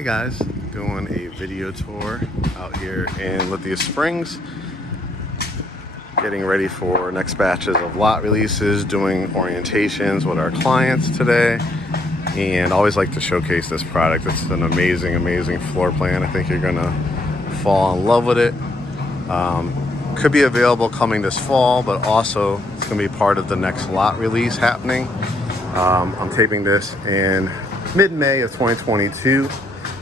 Hey guys, doing a video tour out here in Lithia Springs, getting ready for next batches of lot releases, doing orientations with our clients today, and I always like to showcase this product. It's an amazing floor plan. I think you're gonna fall in love with it. Could be available coming this fall, but also it's gonna be part of the next lot release happening. I'm taping this in mid-May of 2022.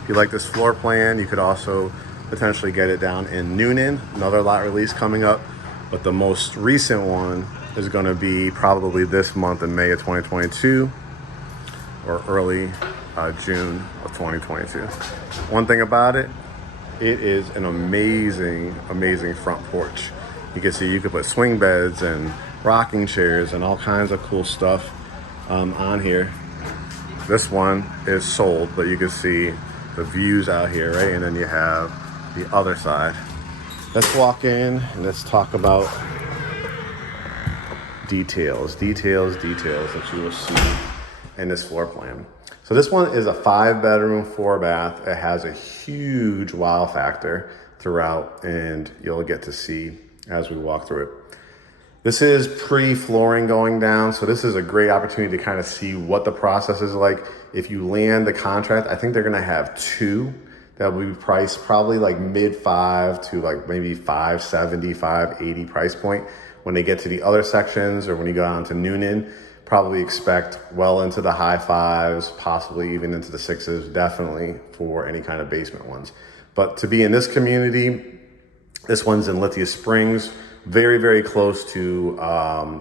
If you like this floor plan, you could also potentially get it down in Noonan, another lot release coming up. But the most recent one is going to be probably this month in May of 2022 or early June of 2022. One thing about it, it is an amazing front porch. You can see you could put swing beds and rocking chairs and all kinds of cool stuff on here. This one is sold, but you can see the views out here, right? And then you have the other side. Let's walk in and let's talk about details that you will see in this floor plan. So this one is a 5-bedroom, 4-bath. It has a huge wow factor throughout, and you'll get to see as we walk through it. This is pre-flooring going down, so this is a great opportunity to kind of see what the process is like. If you land the contract, I think they're gonna have 2 that will be priced probably like mid-5 to like maybe 570, 580 price point. When they get to the other sections or when you go down to Noonan, probably expect well into the high 5s, possibly even into the 6s, definitely for any kind of basement ones. But to be in this community, this one's in Lithia Springs, very close to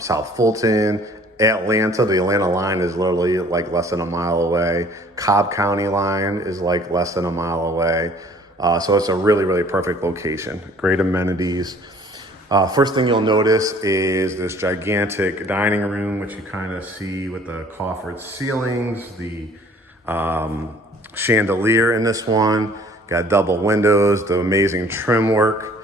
South Fulton, Atlanta. The Atlanta line is literally like less than a mile away. Cobb County line is like less than a mile away. So it's a really perfect location. Great amenities. First thing you'll notice is this gigantic dining room, which you kind of see with the coffered ceilings, the chandelier in this one. Got double windows, the amazing trim work.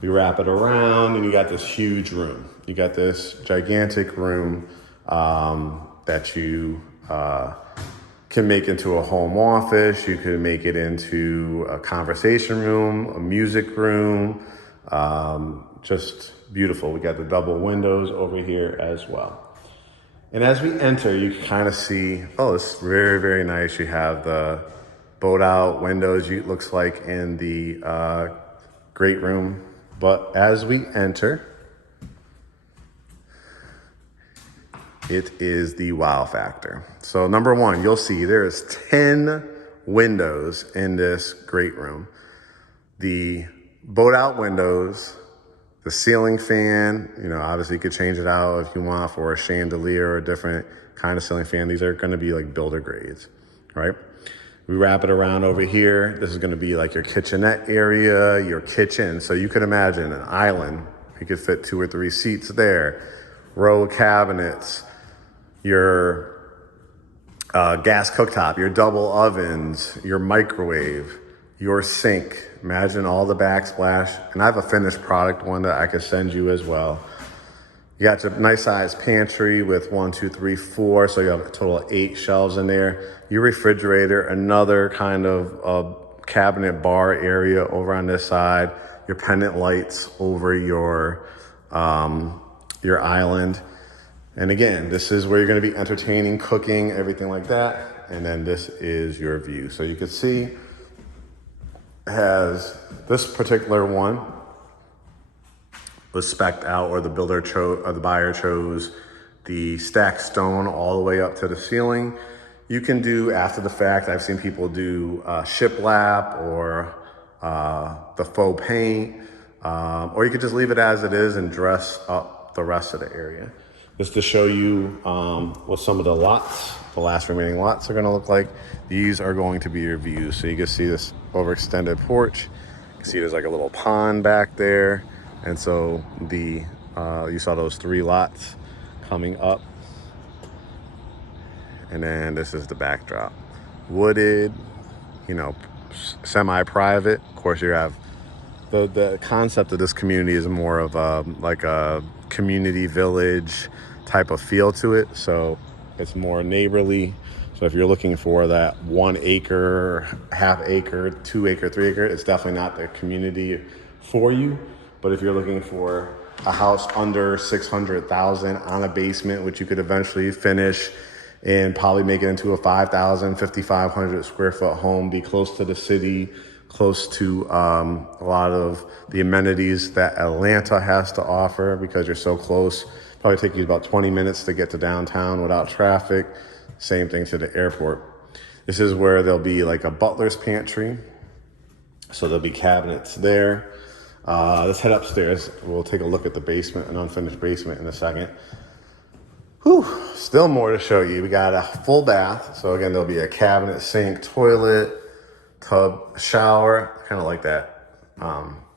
We wrap it around and you got this huge room. You got this gigantic room that you can make into a home office. You can make it into a conversation room, a music room, just beautiful. We got the double windows over here as well. And as we enter, you can kind of see, oh, it's very nice. You have the boat out windows, looks like in the great room. But as we enter, it is the wow factor. So number one, you'll see there's 10 windows in this great room. The boat out windows, the ceiling fan, obviously you could change it out if you want for a chandelier or a different kind of ceiling fan. These are gonna be like builder grades, right? We wrap it around over here. This is gonna be like your kitchenette area, your kitchen. So you could imagine an island. You could fit 2 or 3 seats there. Row cabinets, your gas cooktop, your double ovens, your microwave, your sink. Imagine all the backsplash. And I have a finished product one that I could send you as well. You got your nice sized pantry with 1, 2, 3, 4. So you have a total of 8 shelves in there. Your refrigerator, another kind of cabinet bar area over on this side. Your pendant lights over your island. And again, this is where you're gonna be entertaining, cooking, everything like that. And then this is your view. So you can see it has this particular one was spec'd out, or the buyer chose the stacked stone all the way up to the ceiling. You can do after the fact. I've seen people do shiplap or the faux paint, or you could just leave it as it is and dress up the rest of the area. Just to show you what some of the last remaining lots are gonna look like. These are going to be your views. So you can see this overextended porch. You can see there's like a little pond back there. And so you saw those 3 lots coming up. And then this is the backdrop. Wooded, semi-private. Of course, you have the concept of this community is more of like a community village type of feel to it. So it's more neighborly. So So if you're looking for that 1 acre, half acre, 2 acre, 3 acre, it's definitely not the community for you. But if you're looking for a house under 600,000 on a basement, which you could eventually finish and probably make it into a 5,000, 5,500 square foot home, be close to the city, close to a lot of the amenities that Atlanta has to offer because you're so close. Probably take you about 20 minutes to get to downtown without traffic. Same thing to the airport. This is where there'll be like a butler's pantry. So there'll be cabinets there. Let's head upstairs. We'll take a look at the basement, an unfinished basement in a second. Whew, still more to show you. We got a full bath. So again, there'll be a cabinet, sink, toilet, tub, shower. Kind of like that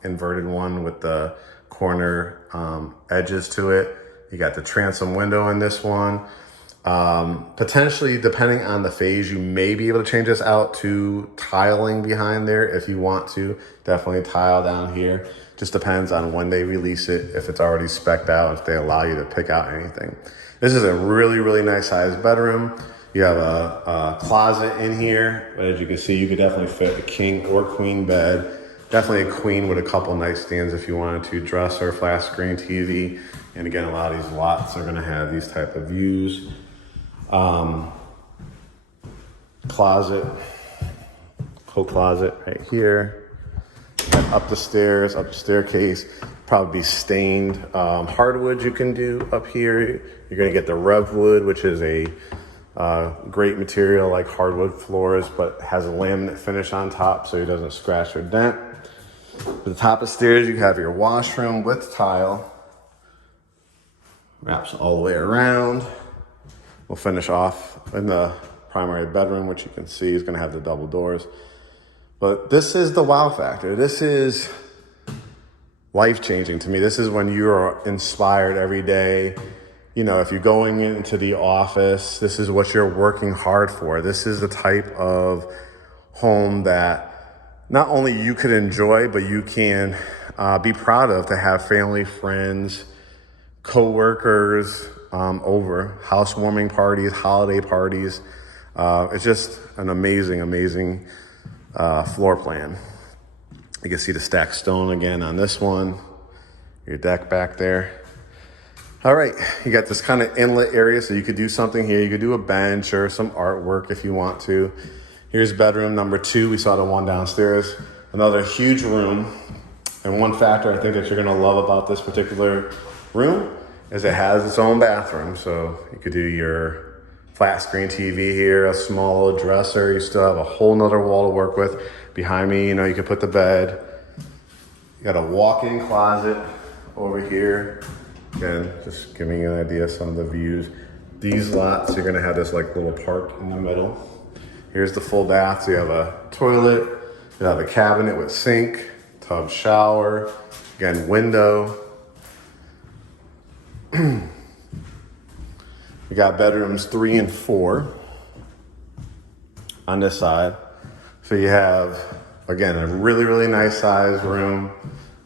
inverted one with the corner edges to it. You got the transom window in this one. Potentially, depending on the phase, you may be able to change this out to tiling behind there if you want to. Definitely tile down here. Just depends on when they release it, if it's already spec'd out, if they allow you to pick out anything. This is a really, really nice sized bedroom. You have a closet in here. But as you can see, you could definitely fit a king or queen bed. Definitely a queen with a couple nightstands if you wanted to, dresser, flat screen TV. And again, a lot of these lots are gonna have these type of views. Closet, coat closet right here. Up the stairs, up the staircase, probably stained hardwood you can do up here. You're gonna get the rev wood, which is a great material like hardwood floors, but has a laminate finish on top so it doesn't scratch or dent. At the top of the stairs, you have your washroom with tile. Wraps all the way around. We'll finish off in the primary bedroom, which you can see is gonna have the double doors. But this is the wow factor. This is life-changing to me. This is when you're inspired every day. You know, if you're going into the office, this is what you're working hard for. This is the type of home that not only you could enjoy, but you can be proud of, to have family, friends, co-workers over, housewarming parties, holiday parties. It's just an amazing, amazing floor plan. You can see the stacked stone again on this one, your deck back there. All right, you got this kind of inlet area, so you could do something here. You could do a bench or some artwork if you want to. Here's bedroom number 2. We saw the one downstairs. Another huge room. And one factor I think that you're gonna love about this particular room is it has its own bathroom. So you could do your flat screen TV here, a small little dresser. You still have a whole nother wall to work with. Behind me, you know, you could put the bed. You got a walk-in closet over here. Again, just giving you an idea of some of the views. These lots, you're gonna have this like little park in the middle. Here's the full bath. So you have a toilet, you have a cabinet with sink, tub, shower, again, window. We got bedrooms 3 and 4 on this side. So you have, again, a really, really nice sized room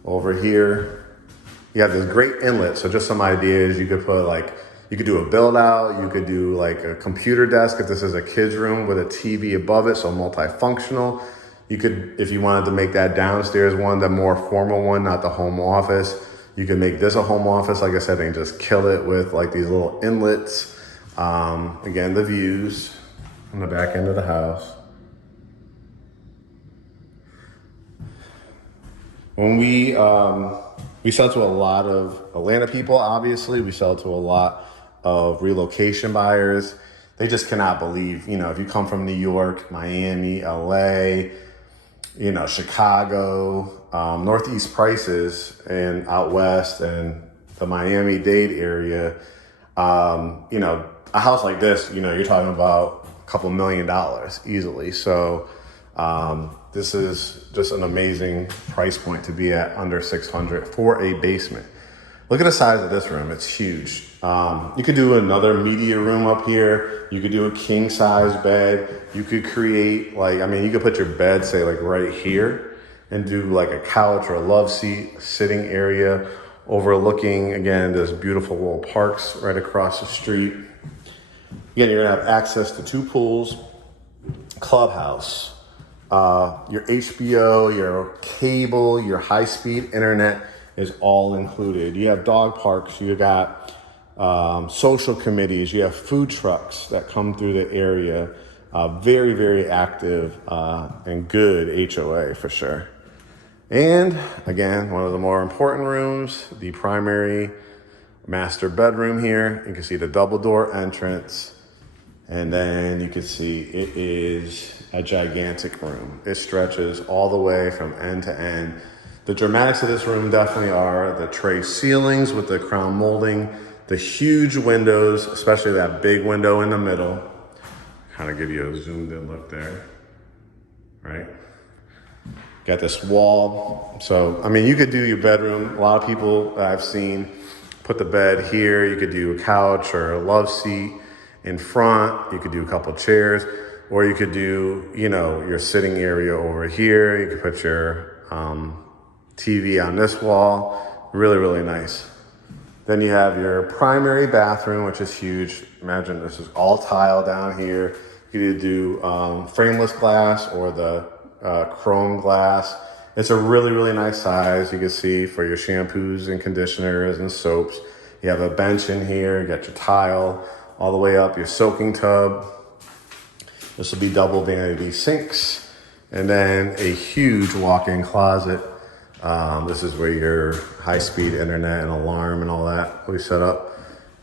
over here. You have this great inlet. So just some ideas, you could put like, you could do a build out, you could do like a computer desk if this is a kid's room with a TV above it, so multifunctional. You could, if you wanted to make that downstairs one, the more formal one, not the home office, you can make this a home office, like I said, and just kill it with like these little inlets. Again, the views on the back end of the house. When we sell to a lot of Atlanta people, obviously. We sell to a lot of relocation buyers. They just cannot believe, you know, if you come from New York, Miami, LA, you know, Chicago, Northeast prices and out West and the Miami-Dade area, you know, a house like this, you know, you're talking about a couple $1 million easily. So this is just an amazing price point to be at, under 600 for a basement. Look at the size of this room, it's huge. You could do another media room up here. You could do a king size bed. You could create like, I mean, you could put your bed, say like right here and do like a couch or a love seat sitting area overlooking, again, this beautiful little parks right across the street. Again, you're gonna have access to 2 pools, clubhouse, your HBO, your cable, your high-speed internet is all included. You have dog parks, you got social committees, you have food trucks that come through the area. Very, very active and good HOA for sure. And again, one of the more important rooms, the primary master bedroom here. You can see the double door entrance. And then you can see it is a gigantic room. It stretches all the way from end to end. The dramatics of this room definitely are the tray ceilings with the crown molding, the huge windows, especially that big window in the middle. Kind of give you a zoomed in look there, right? Got this wall. So, I mean, you could do your bedroom. A lot of people that I've seen put the bed here. You could do a couch or a love seat in front. You could do a couple chairs, or you could do, you know, your sitting area over here. You could put your TV on this wall. Really, really nice. Then you have your primary bathroom, which is huge. Imagine this is all tile down here. You could either do frameless glass or the chrome glass. It's a really, really nice size. You can see for your shampoos and conditioners and soaps. You have a bench in here. You got your tile all the way up, your soaking tub. This will be double vanity sinks. And then a huge walk-in closet. This is where your high-speed internet and alarm and all that will be set up.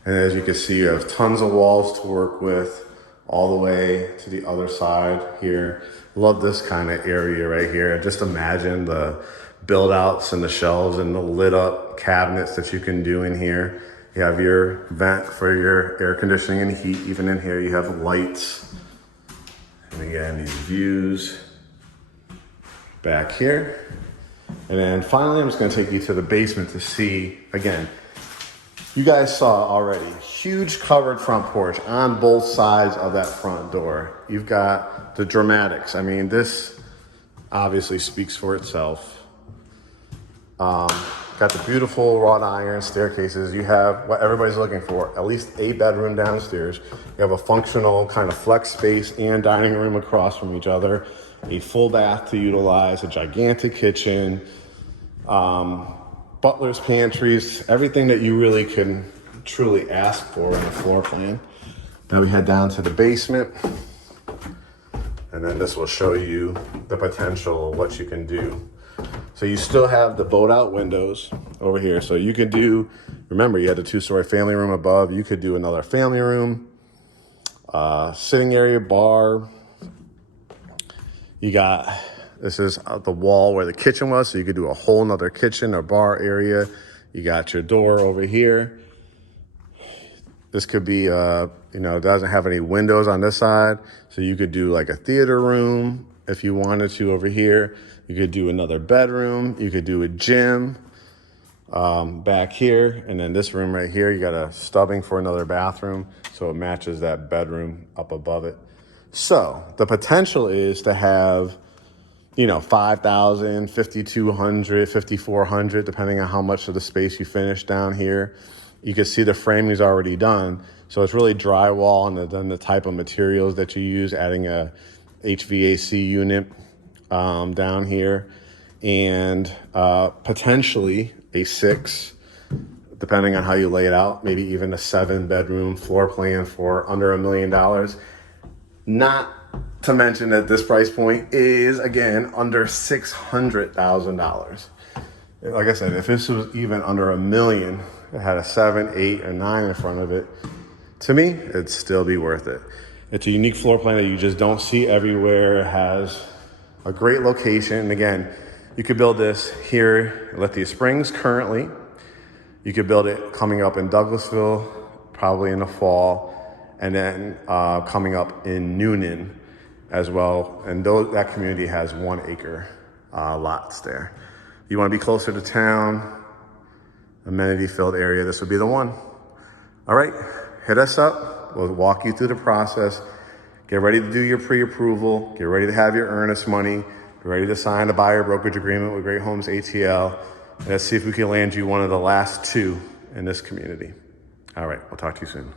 And as you can see, you have tons of walls to work with all the way to the other side here. Love this kind of area right here. Just imagine the build outs and the shelves and the lit up cabinets that you can do in here. You have your vent for your air conditioning and heat. Even in here, you have lights. And again, these views back here. And then finally, I'm just gonna take you to the basement to see, again, you guys saw already, huge covered front porch on both sides of that front door. You've got the dramatics. I mean, this obviously speaks for itself. Got the beautiful wrought iron staircases. You have what everybody's looking for, at least a bedroom downstairs. You have a functional kind of flex space and dining room across from each other, a full bath to utilize, a gigantic kitchen, butler's pantries, everything that you really can truly ask for in a floor plan. Now we head down to the basement, and then this will show you the potential of what you can do. So you still have the boat out windows over here. So you could do, remember you had a 2-story family room above. You could do another family room, sitting area, bar. You got, this is the wall where the kitchen was. So you could do a whole nother kitchen or bar area. You got your door over here. This could be, you know, it doesn't have any windows on this side. So you could do like a theater room if you wanted to over here. You could do another bedroom. You could do a gym back here. And then this room right here, you got a stubbing for another bathroom. So it matches that bedroom up above it. So the potential is to have, you know, 5,000, 5,200, 5,400, depending on how much of the space you finish down here. You can see the framing is already done. So it's really drywall and then the type of materials that you use, adding a HVAC unit down here, and potentially a 6, depending on how you lay it out, maybe even a 7-bedroom floor plan for under $1 million. Not to mention that this price point is, again, under $600,000. Like I said, if this was even under $1 million, it had a 7, 8, or 9 in front of it, to me, it'd still be worth it. It's a unique floor plan that you just don't see everywhere. It has a great location. And again, you could build this here in Lithia Springs currently. You could build it coming up in Douglasville, probably in the fall, and then coming up in Noonan as well. And that community has 1-acre lots there. You want to be closer to town, amenity-filled area, this would be the one. All right, hit us up. We'll walk you through the process. Get ready to do your pre-approval. Get ready to have your earnest money. Be ready to sign a buyer brokerage agreement with GreatHomesATL. And let's see if we can land you one of the last 2 in this community. All right, we'll talk to you soon.